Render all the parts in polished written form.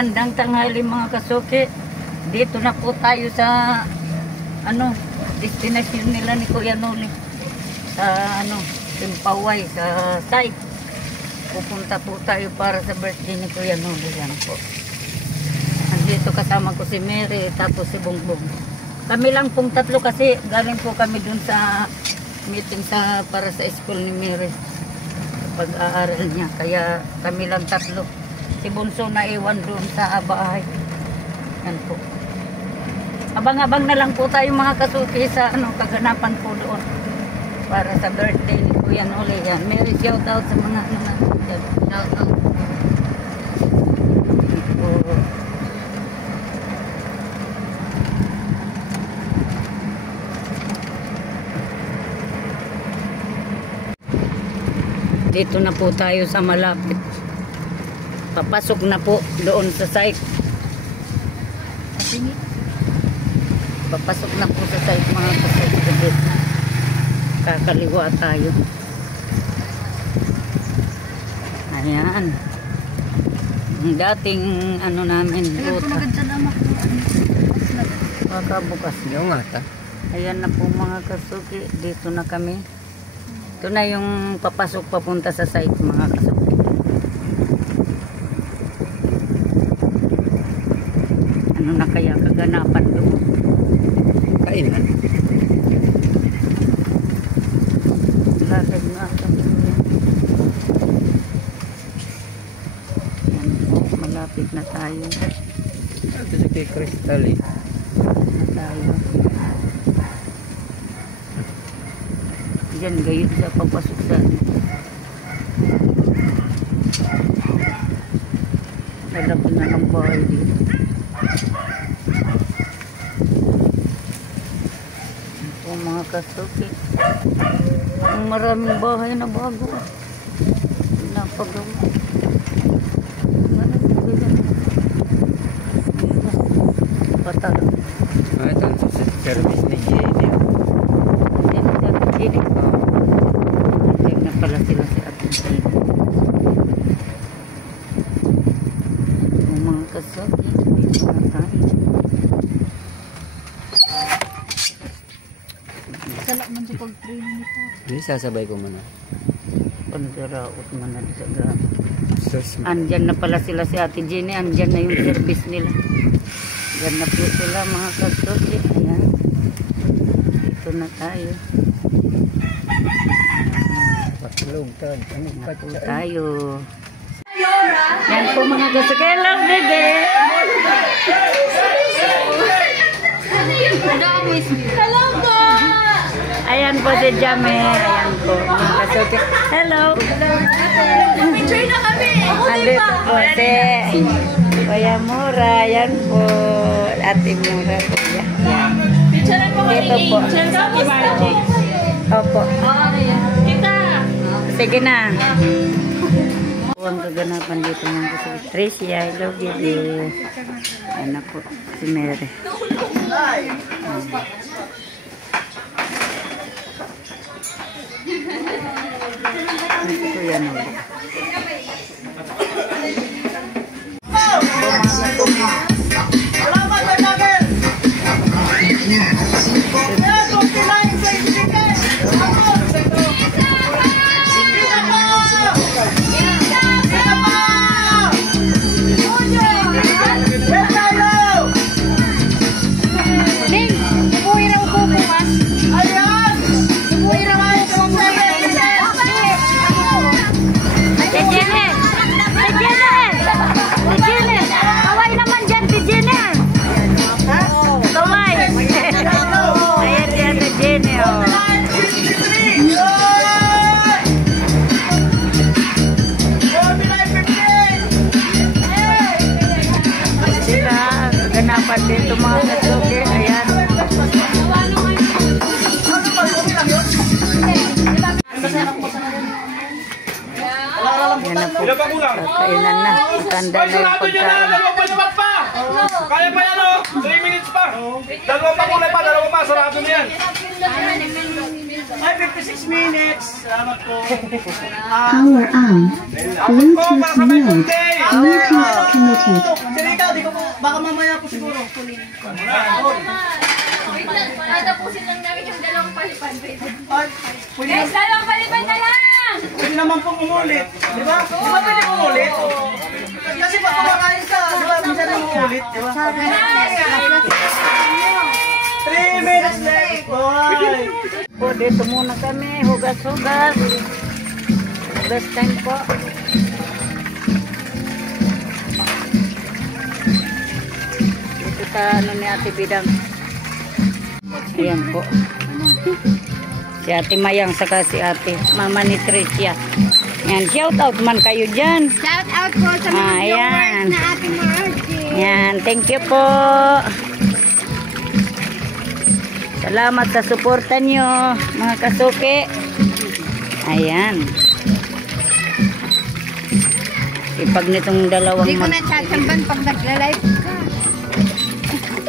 Magandang tanghali mga kasuki. Dito na po tayo sa destination nila ni Kuya Noli. Sa Timpaway, sa site. Pupunta po tayo para sa birthday ni Kuya Noli. Yan po. Andito kasama ko si Mary, tapos si Bongbong. Kami lang pong tatlo kasi galing po kami dun sa meeting para sa school ni Mary. Pag-aaral niya. Kaya kami lang tatlo. Si Bunso na iwan doon sa bahay. Yan po. Abang-abang na lang po tayo mga kasuki sa kaganapan po doon. Para sa birthday ni Kuya Noli. Yan. Mary, shout out sa mga yan. Shout out. Dito na po tayo sa malapit. Papasok na po doon sa site. Papasok na po sa site mga kasukit. Kakaliwa tayo. Ayan. Ang dating namin ruta. Bukas yung ata. Ayan na po mga kasuki. Dito na kami. Ito na yung papasok papunta sa site mga kasuki. Ano na kaya kaganapan doon? Kainan. Lakad na ata. Yan po, malapit na tayo. Ito si kay Crystal eh. Na tayo. Diyan gayon sa papasok sa lalaki na ng bahay dito. Ito mga kasuki. Ang maraming bahay na bago. Napagawa. Patal. Ito ang service ni Jenny. Yan ang Jenny. Diyan na pala sila si Ating Jenny. Mga kasuki. Dito na tayo. Salak man sa pag-training nito. Hindi, sasabay ko muna. Pandaraot man na sa grama. Andyan na pala sila si Ate Jenny. Andyan na yung service nila. Andyan na po sila mga kasuki. Ayan. Dito na tayo. Patulog tayo. Yan po mga kasuki. Hello, bebe! Hello po! Ayan po si Jame. Ayan po mga kasuki. Hello! Picture na kami! Andito po si Kuya Mura. Ayan po. Ate Mura po. Yan. Dito po. Opo. Sige na. Ang kaganapan dito ng kasuki. Tracy, I love you. Ayan na po si Mary. Ito yan o. Ganapan dito mga kasuki. Ayan. Yan na po. Kainan na. Tanda na yung pagkain. Kaya pa yan o. 3 minutes pa. Dalawang pakulay pa. Dalawang pa. Sarado na yan. Ay, 56 minutes. Salamat po. Power on. Bluetooth mode. Bluetooth connected. di ko po, baka mamaya po siguro. Wait lang, tatapusin lang namin yung dalawang palipan. Ay, pwede, Guys, dalawang palipan na lang! pwede naman pong umulit. Di ba? Di ba pwede umulit? Kasi pag kumakain ka, di ba, minsan na umulit, di ba? 3 minutes left. Boy! Po, dito muna kami. Hugas-hugas. Hugas time po. Dito sa ano ni Ate Bidang. Ayan po. Si Ate Mayang saka si Ate Mama ni Tricia. Yan, shout out man kayo dyan. Shout out po sa mga Ayan. viewers na ating Margie. Yan, thank you po. Salamat sa suporta nyo, mga kasuki. Ayan. Ipag nitong dalawang Hindi ko na tsasamban pag nagla-live ka.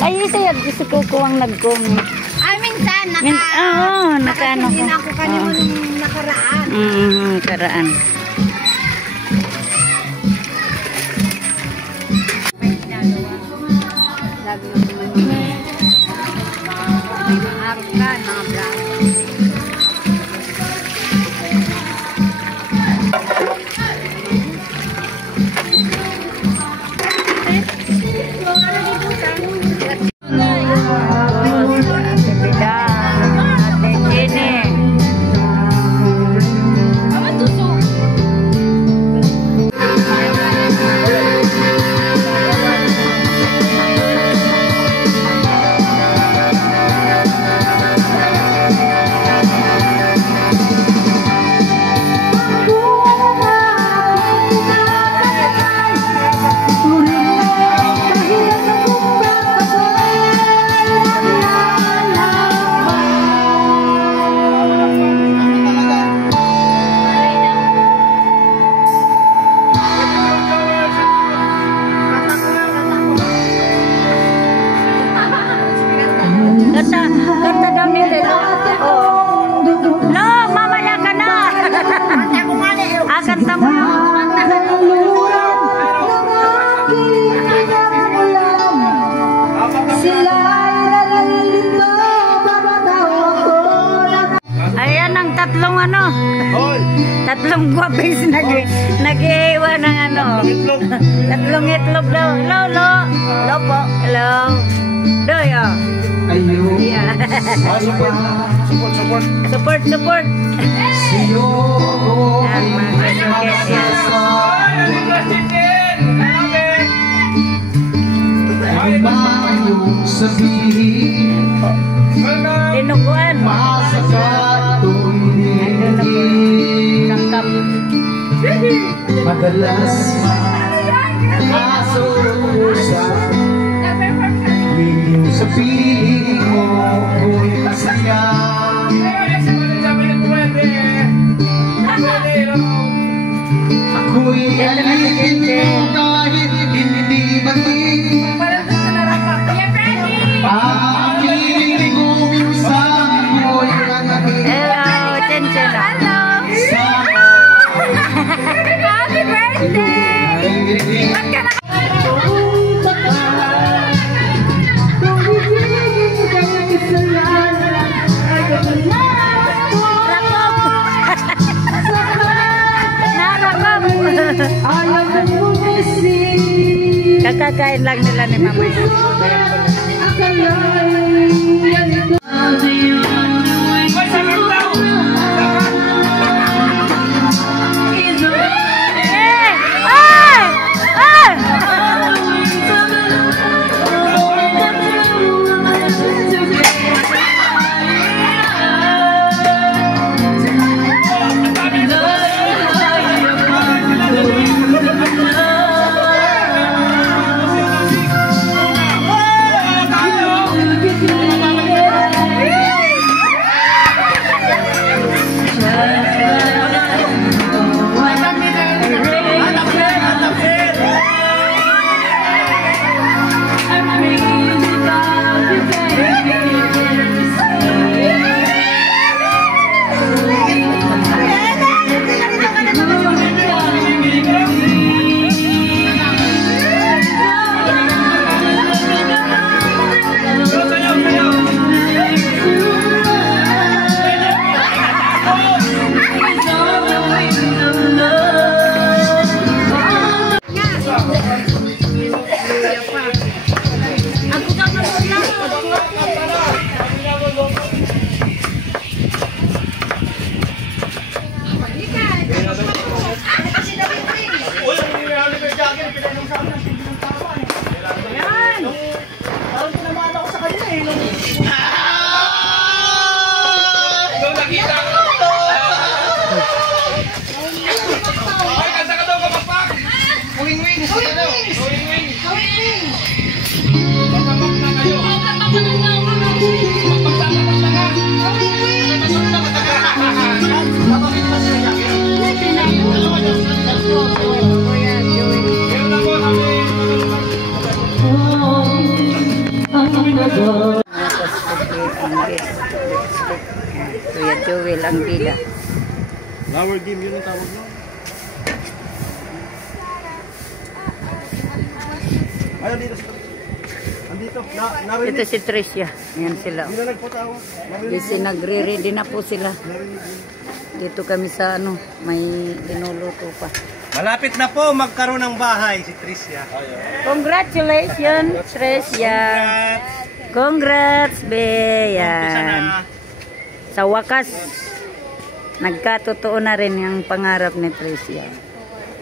Ay, isa gusto ko kuwang nag-comment. Ay, minsan, Oo, nakaano ko. nakasindi na ako kanimo nung nakaraan. Karaan. May ginagawa. Lagi mo may mga araw ka, mga vlog. Ate Bidang, Ate Jenny. Kanta daw nila. Oh. No, mamaya ka na. Kanta mo yun. Ayan ang tatlong ano. Tatlong guwapis nag-iiwa ng ano. Tatlong itlog daw. Hello, hello. Hello po. Hello. Doyo. Yeah. Support. Support. Yan, mga kasuki. Tinuguan. Tangkap. Madalas kaso sa Liliw sa piling mo Ako'y masaya Ako'y alipin mo kahit hindi mating Pag-ibig ko minsan mo'y nangating Hello, Chen. Happy birthday! Kakakain lang nila ni Mama. guest. Kuya Joel ang bida. Flower game, yun ang tawag mo. Ayaw dito. Andito. Narinig. Ito si Tricia. Yan sila. Hindi na nagpatawa. Kasi nagre-ready na po sila. Dito kami sa ano, may linuluto pa. Malapit na po magkaroon ng bahay si Tricia. Congratulations, Tricia. Congrats, be. Yan. Sa wakas, nagkatotoo na rin yung pangarap ni Tricia.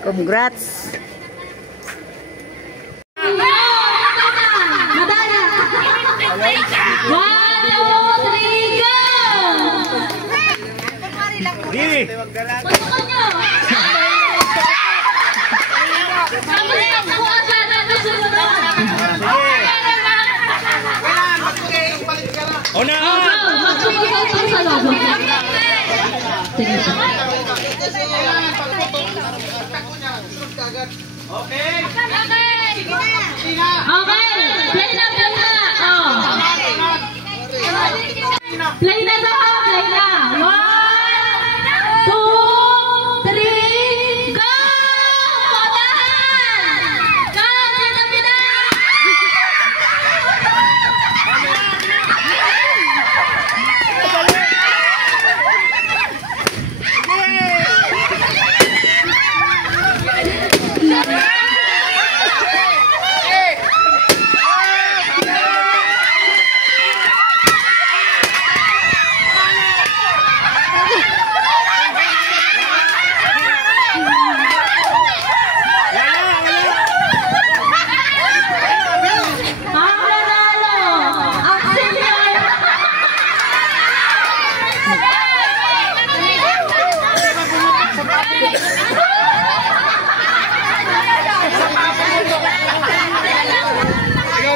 Congrats. Dini. Una. Okay. Play na, play na. Oh. Play na to, play na. 1, 2, 3, go! Potahan! Go, pina-pina!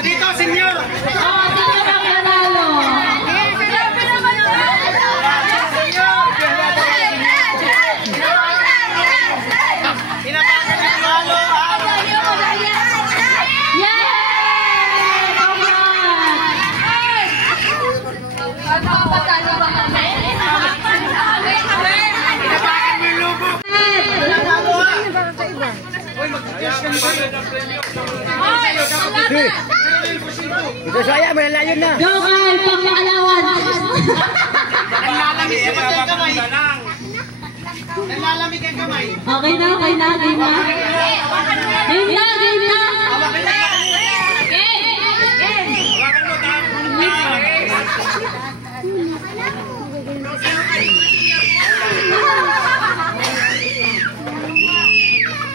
Dito, senyor! Ito saya, malalayo na. Go, Kyle! Pangmakalawan! Naglalamig ang kamay. Naglalamig ang kamay. Okay na, okay na, game na. Game na, game na.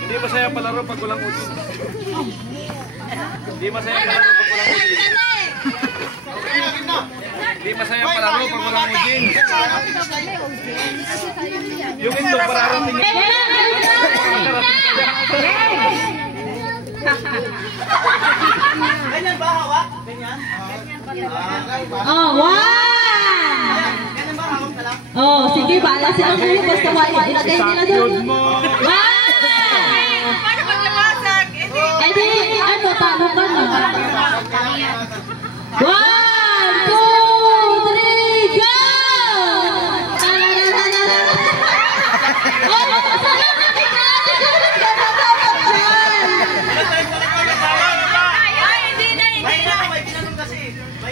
Hindi masaya palaro pag walang udin. Hindi masaya palaro pag walang udin. Hindi masaya palaro pag walang udin. Yung ito, pararating niya. Ganyan ba hawak? Ganyan? Oh, 1! Oh, sige, bala silang ulo. Basta ilagay nila doon. 1! Eh di, ano, talo ka na. 1, 2, 3, go! Oh, masarap na tingnan!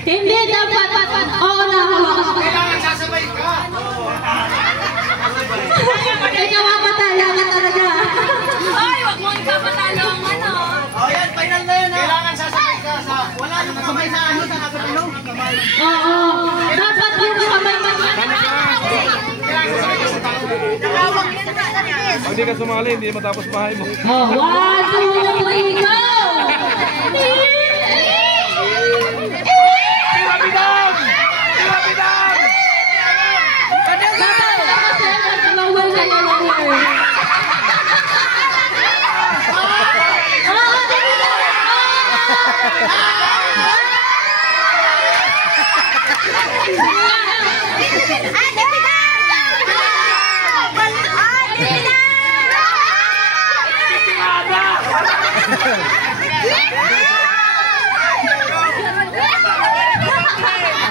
Hindi dapat. Oo na, hawakan ko. Kailangan sasabay ka. Ikaw ang matala ka talaga. Ay, wag mo ipapatalo ang ano. Oh, yan, final na yan. Kailangan sasabay ka sa wala nang kamay sa ano, sa nakapilo. Oo. Dapat yung kamay Kailangan sasabay ka sa tao. Pag di ka sumali, hindi matapos bahay mo. Oh, 1, 2, 3, go! Tirapidang! Tirapidang! Dapat lawal kayo lawal.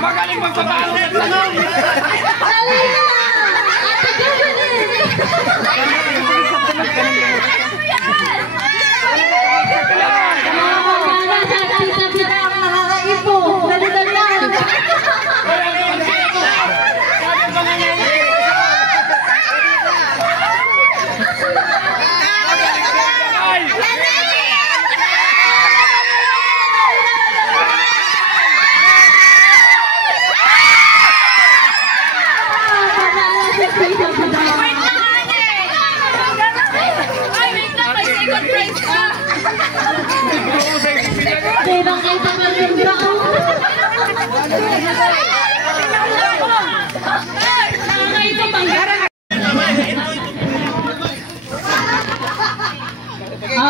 Magaling magpapalo sa tanong.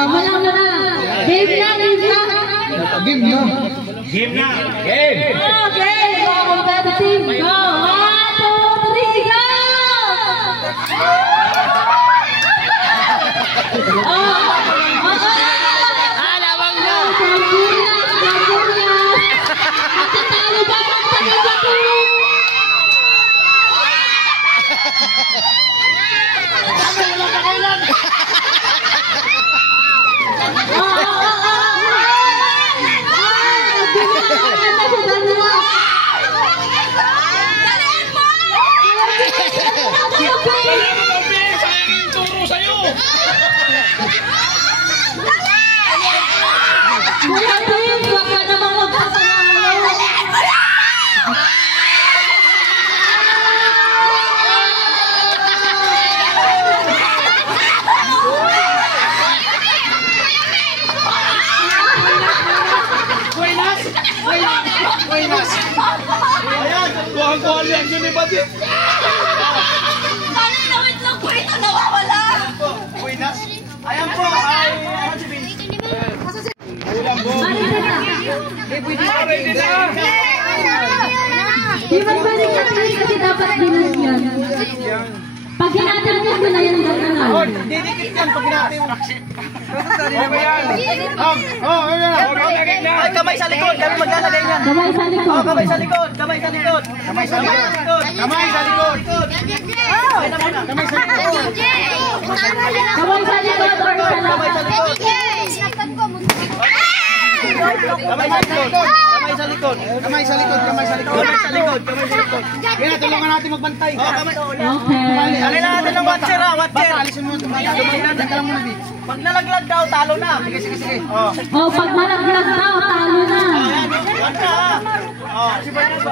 Walang na. Game na. Game na. Game. Okay, go competitive. Go. 1, 2, 3, go! Alawang mo. Kuhan-kuhan yan yun ni Bati. Wait lang po ito nawawala. Ayan po, ay... Ayun po. Ready na. Di ba balik na kasi dapat dinas yan? Pag hinatin mo sila yan dapat. Didikit yan pag natin. Okay yan. Ayan na. Ay, kamay sa likod. Kami maglalagay yan. Kamay sa likod. Kamay sa likod. Kamay sa likod. Kamay sa likod. Kamay sa likod. Kamay sa likod. Kamay sa likod or sa likod. Kamay sa likod. Kamay sa likod. Kamay sa likod. Kamay sa likod. Kamay sa likod. Kamay sa likod. Kaya tulungan natin magbantay. Okay. Alin natin ng watcher ha. Watcher. Alisin mo. Pag nalaglag daw, talo na. Sige, sige, sige. Oh, pag malaglag daw, talo na. Wag na ha.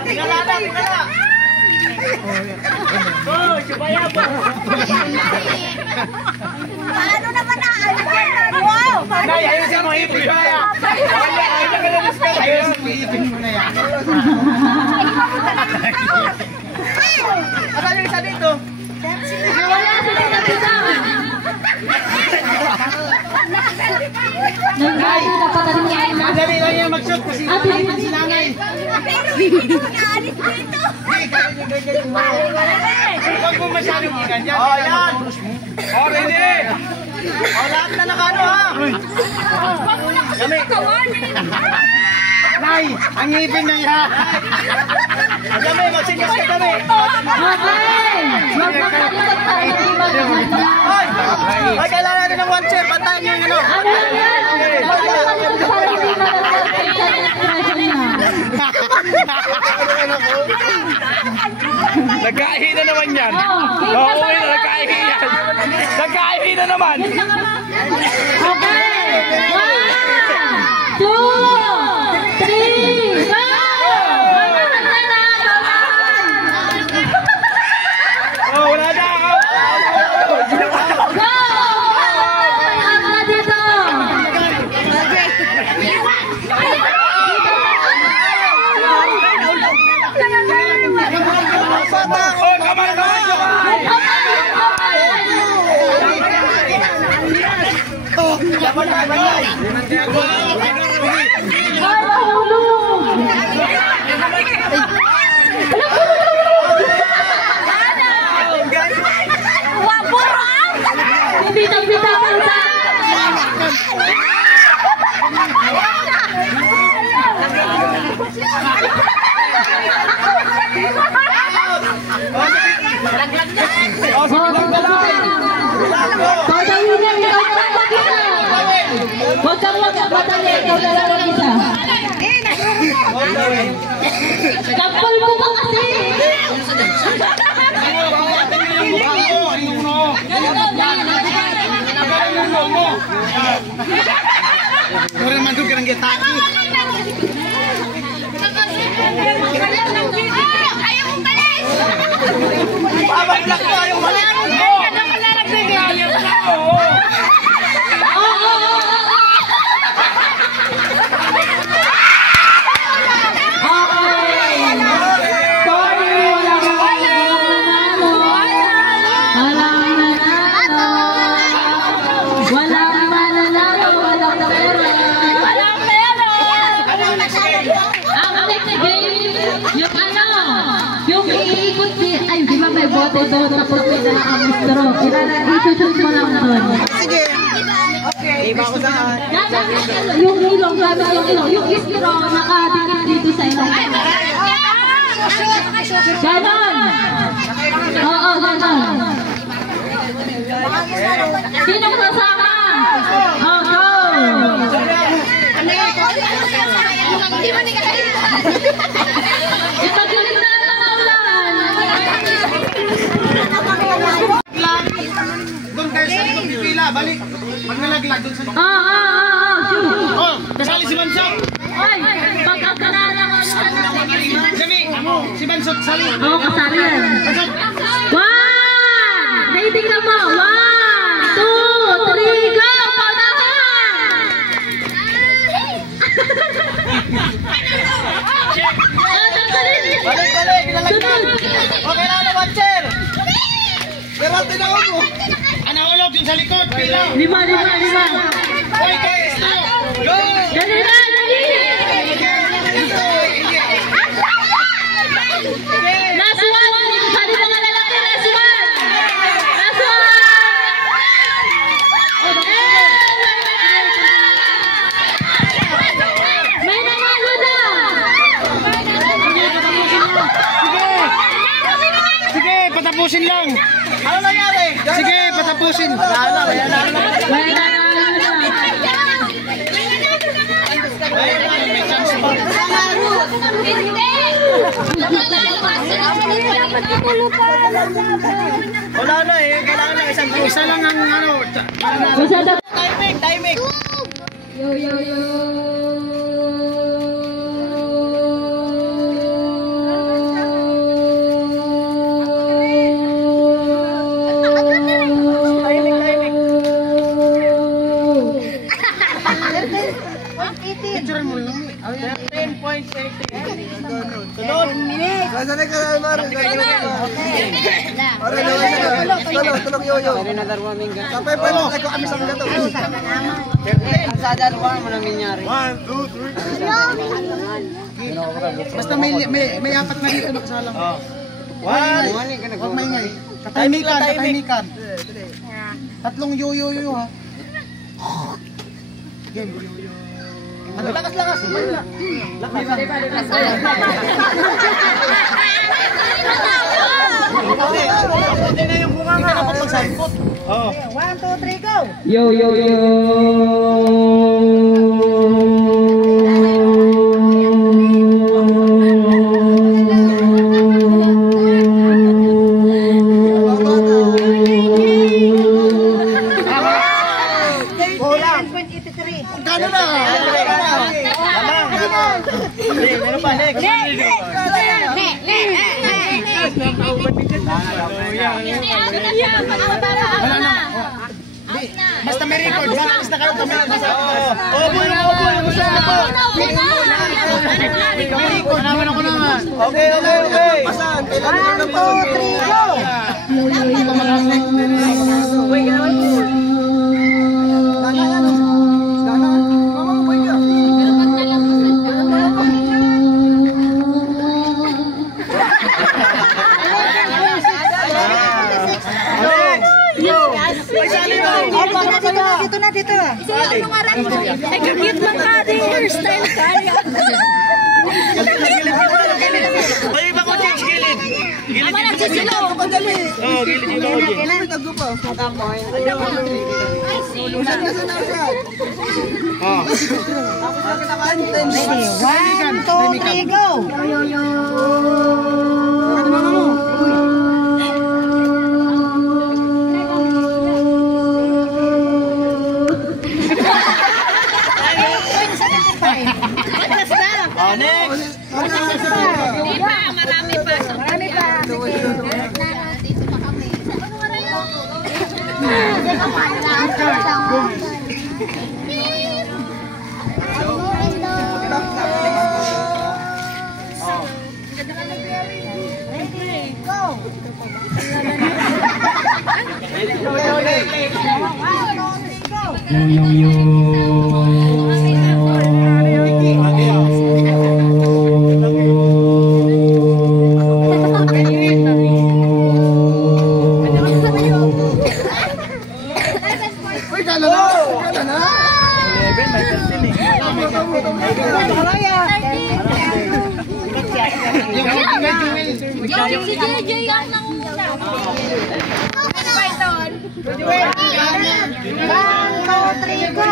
Tingala na, tingala. Oh, subaya ba? Paano naman na? Wow! Nay, ayusin mo ipin mo yan. Ayusin mo ipin mo na yan. Asan yung isa dito? Wala sila sa pita. Nagdali na patarin niya yung Madali lang yan mag-shoot kasi ipin si nanay. Naalis dito! Huwag mo masyadong ganyan. Oh, yan. Oh, ready. Oh, lahat na nakano ha. Kami. Nay, ang ipin na yan. Kami, magsigas ka kami. Okay! Magpapalitan para hindi magpapalitan. Ay, kailangan natin ng one chair. Bantayan nyo yung ano. Ano yan? Magpapalitan para hindi magpapalitan niya. Nagkaihi na naman yan. Oo, uwi na, nagkaihi yan. Nagkaihi na naman. Okay! 1, 2, 3, go! Oh, wala na. Go! Ano dito? Oh, kamay, kamay, kamay. Laglag na. Oh, sige lang na lang. Kada winner, ikaw na lang mag-isa. Huwag kang magmadali, ikaw na lang mag-isa. Kapal mo ba kasi? Orang mandu kerang kita. Ayaw mong balis! Babaglag ko ayaw balik. Bote doon tapos may dala ang straw. I-shoot mo lang doon. Sige. Okay. Iba ko saan. Yung ilong, gamit yung ilong. Yung straw nakadikit dito sa ilong. Ganon! Oo, ganon. Sinong sasama? Oh, go! Ipagilid na ang ulan. Doon kayo sa likod ni Pila, balik. Pag nalaglag doon sa likod. Shoot! Oh, kasali si Bansot. Oy, pagkakarala ko sa Kami, si Bansot, sali. Oo, kasali yan. Bansot. 1! Ready ka mo? 1, 2, 3, go! Paunahan! Balik, nalaglag. Okay na naman, Cher. Pero tinawag mo. Ano ulog yung sa likod, Pila. 5. Hoy, guys, go! Dali na, dali! Last one! Sabi mga lalaki, last one! Last one! May nanalo na! Sige, patapusin lang. Ano nangyari? Sige, patapusin. May nanalo na! Wala na eh, kailangan ng isang isa lang ang ano. Masyado. Timing. Yo. Picture mo lang. 10.80. Sunod. Nasaan ka na, Mar? Tulog yoyo. Kapay pa mo, ko kami sa mga to. Ang sada luwa mo namin nyari. 1, 2, 3. Basta may apat na dito nakasalang. 1. Huwag maingay. Katahimikan. Tatlong yoyo ha. Game. Lakas. Hindi na yung bunga nga. Hindi ka dapat magsampot. 1, 2, 3, go! Yo. Kano na? Meron pa, next. Basta may record, malakas na kayo kami. Oboy. May record, naman ako naman. Okay. Pasan, kailangan ng 2, 3, go! Dito. Ay, cute lang ka din. Hairstyle kaya. May iba ko, Chicks. Marami pa. Si JJ yan ang Python. 1, 2, 3, go!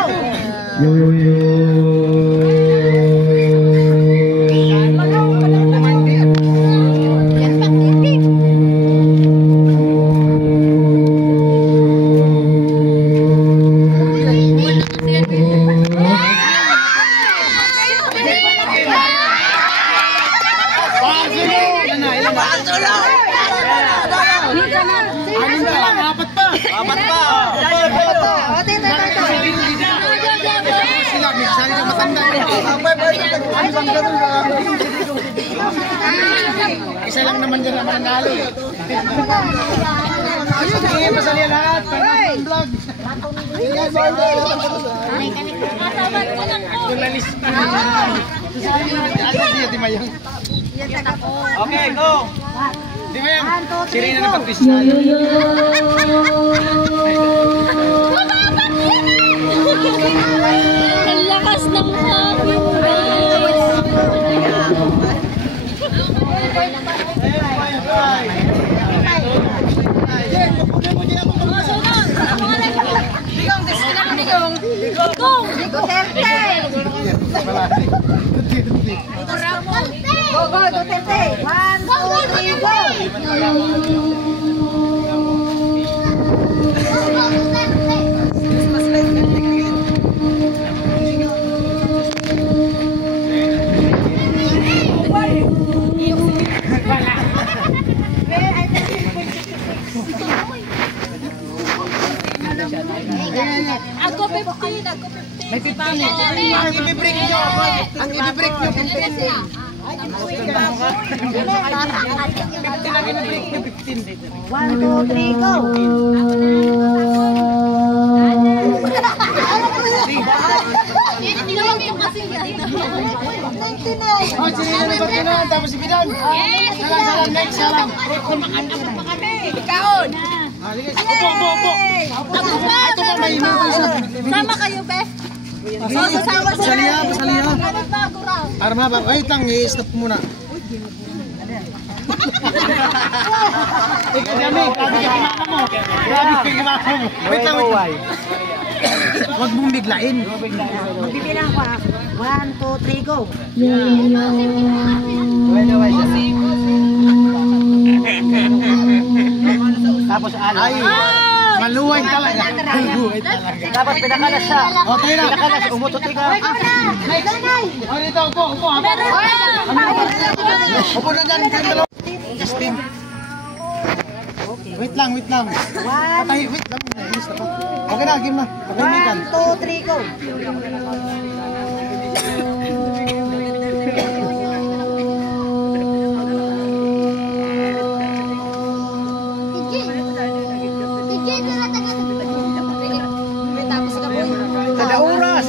Isa lang naman dyan ang mananalo. Sige, pasali lahat. Vlog. Okay, go. Di ba yan? Sirina na pag-twist. Ang lakas ng hangin, Ako 15. May 15 eh. Ang ibibreak nyo. Ang ibibreak nyo. Tapos si Bidan. Salam, next, salam. Ikaon. Opo. Ito ba may email ko isa? Sama kayo, Be. Sasama Pasaliha. Ano bago raw? Arma ba? Wait lang, i-stop muna. Grabe ka kinaka mo. Wait lang. Huwag mong biglain. Bibilang ko. 1, 2, 3, go. Tapos ay, maluwag talaga. Dapat pinakalas siya. O, tayo na. Pinakalas, umututi ka. O, dito, upo. Upo na dyan. Justin. Wait lang. Patay, wait lang. Okay na, game na. Okay, Megan. 1, 2, 3, go. Tada oras.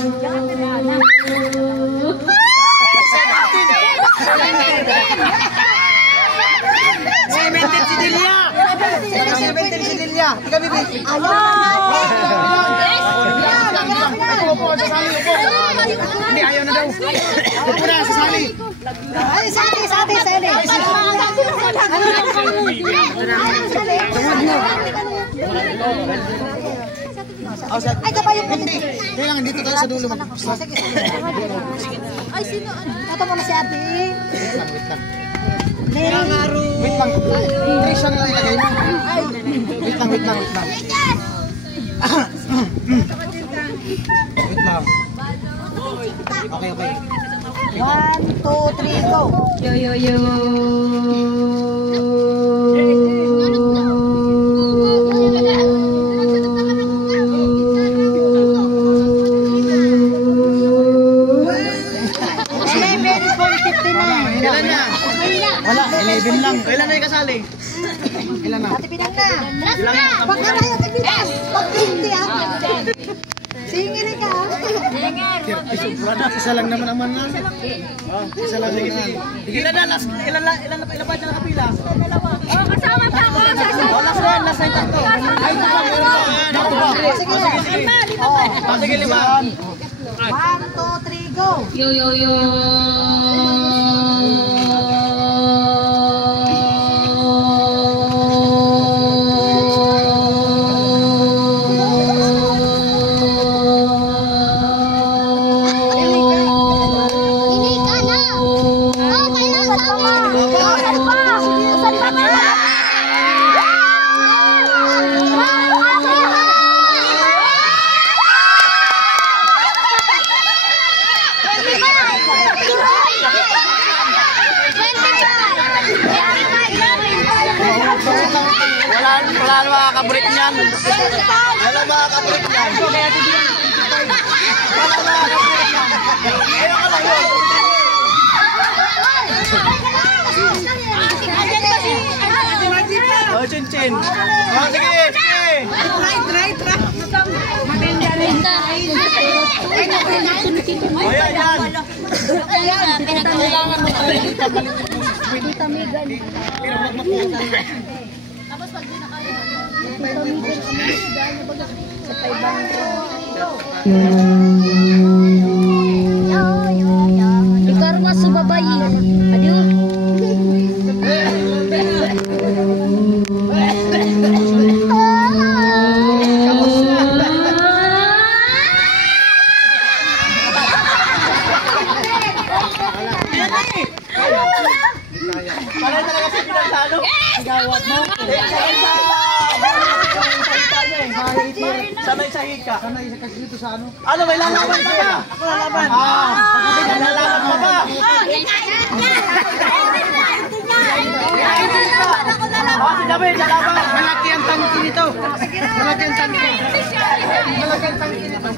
Si Delia. Tika, bibi. Upo, sasali. Hindi, ayaw na daw. Upo na, sasali. Ay, sali. Ay, kabayo po. Hindi. Kailangan dito tayo sa dulo mag... Ay, sino? Ito mo na si ate. Wait lang. Wait lang. Trisha na lang ilagay mo. Wait lang. Wait lang. Okay. 1, 2, 3, go. Yo. Ilan na? Wala, 11 lang. Ilan na yung kasali? Ilan na? Ate Pinang na. Wag ka kayo, Ate Pinang. Wag hindi ah. Singin ka. Isa lang naman naman lang. Isa lang naman. Ilan na? Ilan na pa dyan nakapila? Oh, kasama pa ako. Last na yung tatlo. Ay, ito pa. Ito pa. Sige, 5. 1, 2, 3, go. Yo. Wala na makakabrit niyan. Wala makakabrit niyan. Oh, chin. Oh, sige. Try. Oh, yan. Pinagkulangan mo. Tamigan. Tapos pag di na kayo, ikaw mas subabay. Adiyo. Para talaga sa pinagsalo. Gawat mo. Sanay sa hika. Sanay sa kasi dito sa ano. Ano, may lalaban pa ba? Ako lalaban. May lalaban pa ba? Si David, lalaban. Malaki ang tangki nito. Malaki ang tangki nito.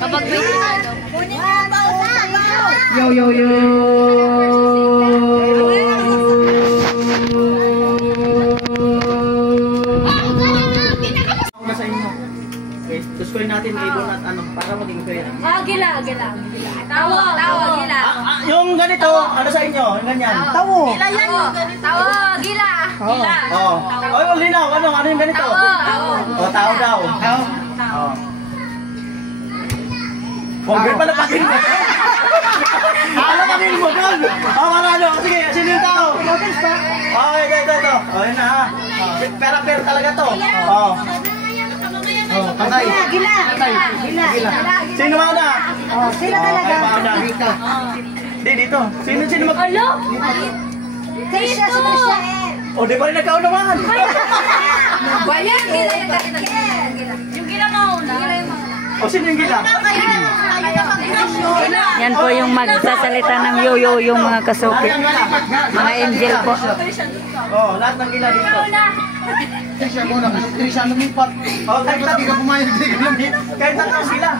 Kapag may Yo. Sa inyo. Okay, gustuin natin ibon at ano para maging fair. Gila. Tawa, gila. Yung ganito, ano sa inyo? Yung ganyan. Tawo. Gila yan yung ganito. Tawa, gila. Gila. Oh. Ay, linaw. Ano yung ganito? Oh, tao daw. Tao. Oh. Pogre pala pagin mo. Ano pagin mo doon? Ano? Sige, sino yung tao? Okay, ito. Oh, yun na ha. Pera talaga to. Oh. Oh, patay. Gila. Sino mauna? Sila talaga. Rika. Di, dito. Sino mag... Alo? Trisha, si Trisha. O, di pa rin nagkaunawahan. Bayan, gila. Yung gila mauna. O, sino yung gila? Yan po yung magsasalita ng yo yung mga kasuki. Mga angel po. Oh, lahat ng gila dito. Trisha muna, Trisha lumipat. Oh, kahit Hindi ka pumayag, hindi ka lumipat. kahit tatlo sila.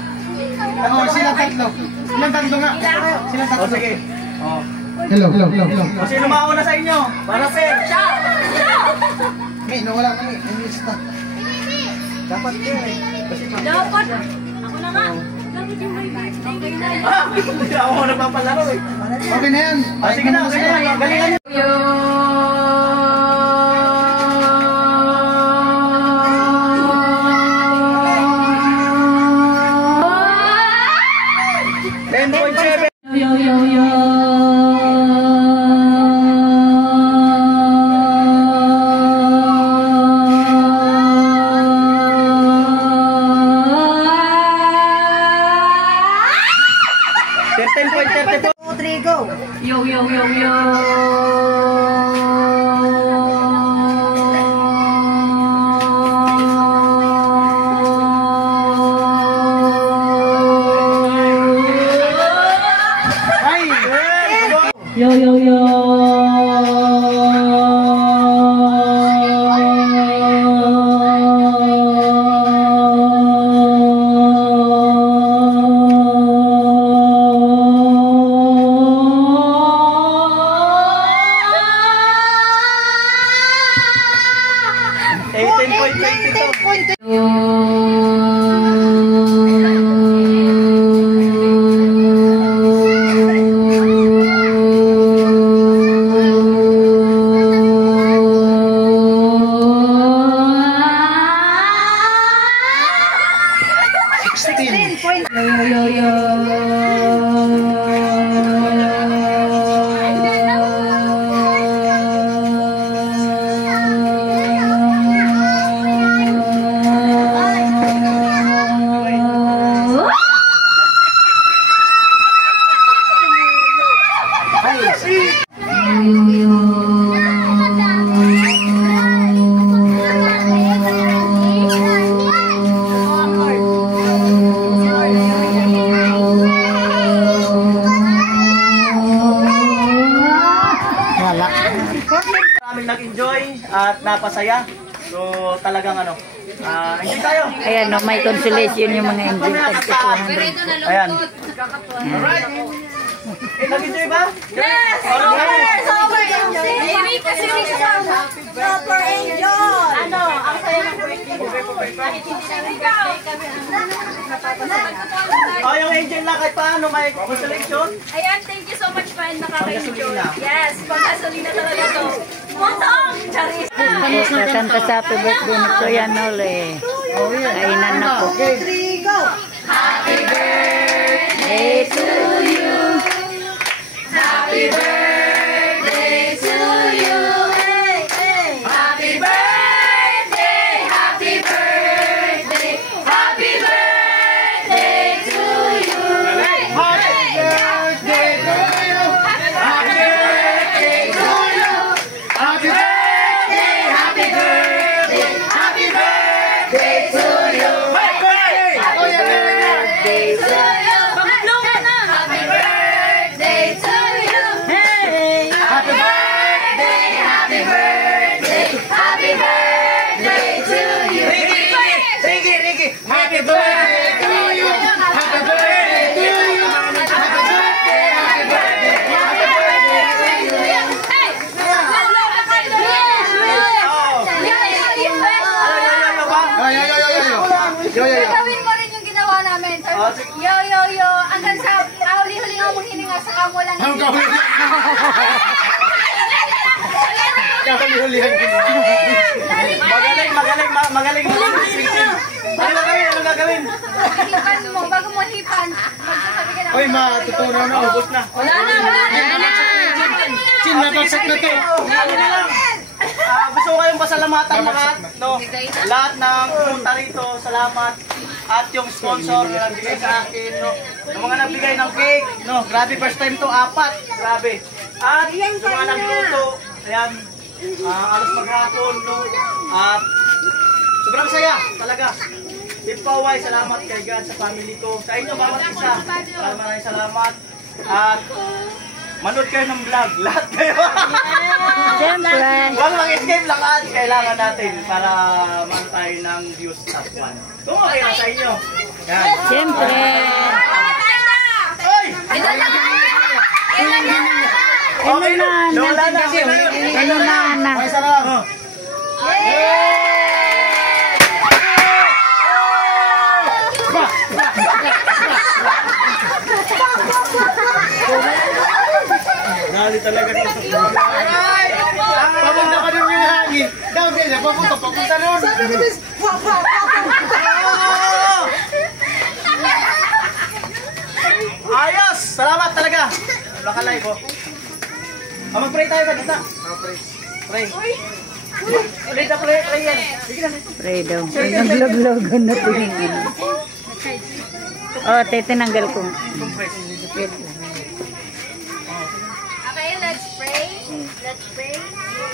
Oo, sila tatlo. Silang tatlo nga. Silang O, tatlo. sige. Oh. Hello. O, sino mauna sa inyo? Para fair. May, nawala kami. May lista. Dapat fair eh. Dapat. Ako na nga. Dapat yung may birthday na. Hindi ako nagpapalaro eh. Okay na yan. O, sige na. Galingan nyo. Yo. Yo, yo, yo. Yo, yo, yo, yo. Yo, yo, yo. Yo, yo, yo. Maraming nag-enjoy at napasaya. So talagang ano, enjoy tayo. Ayan, no, may consolation yung mga engine tag 200. Ayan. Alright. Nag-enjoy ba? Yes! Alright! Super angel! Ano, ang saya ng birthday mo. Kahit hindi namin birthday kami. Oh, yung engine lang kahit paano may consolation. Ayan, thank you so much pa and nakaka-enjoy. Panggasolina. Yes, panggasolina talaga to. Motong! Charis! Kakanta sa happy birthday ni Kuya Nol eh. Kainan na po. Three, go! Happy birthday to you. Happy birthday to you. Happy birthday, happy birthday, happy birthday to you. Happy birthday to you. Happy birthday to you. Happy birthday, happy birthday, happy birthday to you. Happy birthday to you. Pag-blow ka na. Happy birthday to you. Hey. Happy birthday, happy birthday, happy birthday to you. Ricky. Happy birthday to you. Happy birthday to you. Happy birthday, happy birthday, happy birthday to you. Hey! Pag-blow ka kayo! Gagawin mo rin yung ginawa namin. Yo, yo, yo. Hanggang sa huli-huli nga mong hininga sa kamo lang. Magaling. Ano gagawin? Hipan mo, bago mo hipan. Magsasabi ka na. Oy, matutunan na, ubos na. Wala na. Chin, nabagsak na to. Gusto ko kayong pasalamatan lahat, no? Lahat ng pumunta rito, salamat. At yung sponsor na nagbigay sa akin, no? Yung mga nagbigay ng cake, no? Grabe, first time to, 4. Grabe. At yung mga nagluto, ayan, alas maghapon, no? At sobrang saya, talaga. Team Paway, salamat kay God sa family ko. Sa inyo, bawat isa. Maraming salamat. At manood kayo ng vlog. Lahat kayo. Siyempre. Huwag mag-escape lahat. Kailangan natin para man tayo ng views at one. Kung okay na sa inyo. Yan. Siyempre. Oy! Ano Okay na, na. Wala na. Okay na yun. ano na, anak. Okay, sarap. Dali talaga ito sa puso. Papunta ka doon yung hangin. Dami na, papunta doon. Ayos! Salamat talaga. Nakalay ko. Mag-pray tayo sa gitna. Pray. Pray na pray yan. Pray daw. Naglaglagan na tingin. Oh, tinanggal ko. Wait lang. Okay, let's pray. Let's pray.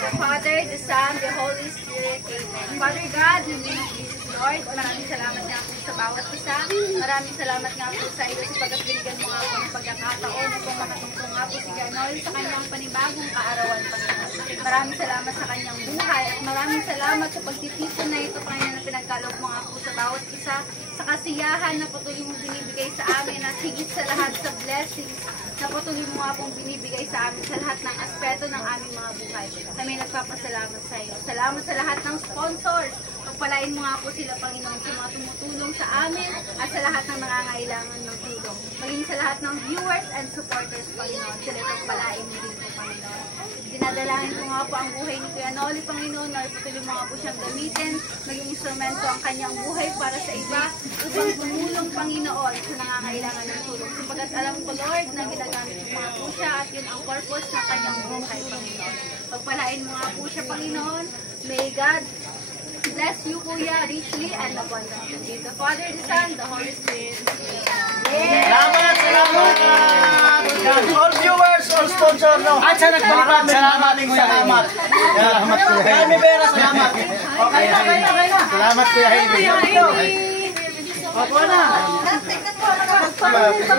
The Father, the Son, the Holy Spirit. Amen. Father God, in the name of Jesus, Lord, maraming salamat nga po sa bawat isa. Maraming salamat nga po sa iyo sapagkat binigyan mo nga po ng pagkakataon upang makatungtong nga po si Ganol sa kanyang panibagong kaarawan, Panginoon. Maraming salamat sa kanyang buhay at maraming salamat sa pagtitipon na ito, Panginoon, na pinagkaloob mo nga po sa bawat isa, sa kasiyahan na patuloy mong binibigay sa amin at higit sa lahat sa blessings na patuloy mo nga pong binibigay sa amin sa lahat ng aspeto ng aming mga buhay. Kami nagpapasalamat sa iyo. Salamat sa lahat ng sponsors. Pagpalain mo nga po sila, Panginoon, sa mga tumutulong sa amin at sa lahat ng nangangailangan ng tulong. Maging sa lahat ng viewers and supporters, Panginoon, sila pagpalain mo din po, Panginoon. Dinadalahin ko nga po ang buhay ni Kuya Noli, Panginoon, na ipatuloy mo nga po siyang gamitin, maging instrumento ang kanyang buhay para sa iba, upang tumulong, Panginoon, sa nangangailangan ng tulong. Sapagkat alam ko, Lord, na ginagamit mo nga po siya at yun ang purpose ng kanyang buhay, Panginoon. Pagpalain mo nga po siya, Panginoon. May God bless you, Kuya, richly and abundantly. The Father, the Son, the Holy Spirit. Salamat. All viewers, all sponsor, no? At sa nagbalikan, maraming salamat. Salamat, Kuya Heidi. Kami Vera, salamat. Okay na. Salamat, Kuya Heidi. Opo na.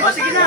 O, sige na.